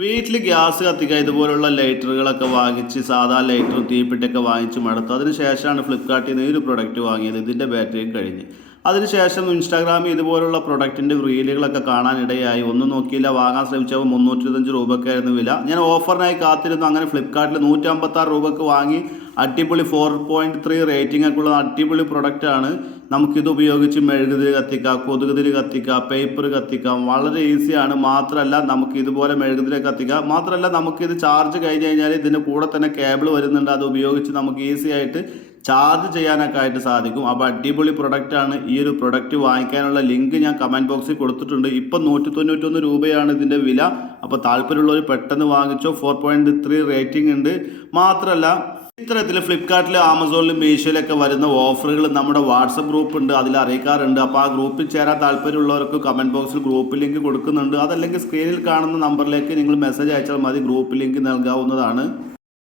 വീട്ടിൽ ഗ്യാസ് കത്തിക്കുക ഇതുപോലുള്ള ലൈറ്ററുകളൊക്കെ വാങ്ങിച്ച് സാധാ ലൈറ്ററും തീപ്പെട്ടിയൊക്കെ വാങ്ങിച്ച് മടുത്തു. അതിനുശേഷമാണ് ഫ്ലിപ്കാർട്ടിൽ നിന്ന് ഈ ഒരു പ്രൊഡക്റ്റ് വാങ്ങിയത്. ഇതിൻ്റെ ബാറ്ററിയും കഴിഞ്ഞ്. അതിനുശേഷം ഇൻസ്റ്റാഗ്രാമിൽ ഇതുപോലുള്ള പ്രൊഡക്റ്റിൻ്റെ റീലുകളൊക്കെ കാണാനിടയായി. ഒന്നും നോക്കിയില്ല, വാങ്ങാൻ ശ്രമിച്ചപ്പോൾ 325 രൂപയ്ക്കായിരുന്നു വില. ഞാൻ ഓഫറിനായി കാത്തിരുന്നു. അങ്ങനെ ഫ്ലിപ്കാർട്ടിൽ 156 രൂപയ്ക്ക് വാങ്ങി. അടിപൊളി 4.3 റേറ്റിംഗ് ഒക്കെ ഉള്ള അടിപൊളി പ്രൊഡക്റ്റാണ്. നമുക്കിത് ഉപയോഗിച്ച് മെഴുകുതിരി കത്തിക്കാം, കൊതുകുതിരി കത്തിക്കാം, പേപ്പർ കത്തിക്കാം. വളരെ ഈസിയാണ്. മാത്രമല്ല നമുക്ക് ഇതുപോലെ മെഴുകുതിരി കത്തിക്കാം. മാത്രമല്ല നമുക്കിത് ചാർജ് കഴിഞ്ഞ് കഴിഞ്ഞാൽ ഇതിൻ്റെ കൂടെ തന്നെ കേബിൾ വരുന്നുണ്ട്. അത് ഉപയോഗിച്ച് നമുക്ക് ഈസി ആയിട്ട് ചാർജ് ചെയ്യാനൊക്കെ ആയിട്ട് സാധിക്കും. അപ്പോൾ അടിപൊളി പ്രൊഡക്റ്റാണ്. ഈ ഒരു പ്രൊഡക്റ്റ് വാങ്ങിക്കാനുള്ള ലിങ്ക് ഞാൻ കമൻറ്റ് ബോക്സിൽ കൊടുത്തിട്ടുണ്ട്. ഇപ്പം 191 രൂപയാണ് ഇതിൻ്റെ വില. അപ്പോൾ താല്പര്യമുള്ളവർ പെട്ടെന്ന് വാങ്ങിച്ചോ. 4.3 റേറ്റിംഗ് ഉണ്ട്. മാത്രമല്ല ഇത്തരത്തിൽ ഫ്ലിപ്കാർട്ടിലും ആമസോണിലും മീഷോയിലൊക്കെ വരുന്ന ഓഫറുകൾ നമ്മുടെ വാട്സപ്പ് ഗ്രൂപ്പ് ഉണ്ട്, അതിൽ അറിയിക്കാറുണ്ട്. അപ്പോൾ ആ ഗ്രൂപ്പിൽ ചേരാൻ താല്പര്യമുള്ളവർക്ക് കമൻറ്റ് ബോക്സിൽ ഗ്രൂപ്പ് ലിങ്ക് കൊടുക്കുന്നുണ്ട്. അതല്ലെങ്കിൽ സ്ക്രീനിൽ കാണുന്ന നമ്പറിലേക്ക് നിങ്ങൾ മെസ്സേജ് അയച്ചാൽ മതി, ഗ്രൂപ്പ് ലിങ്ക് നൽകാവുന്നതാണ്.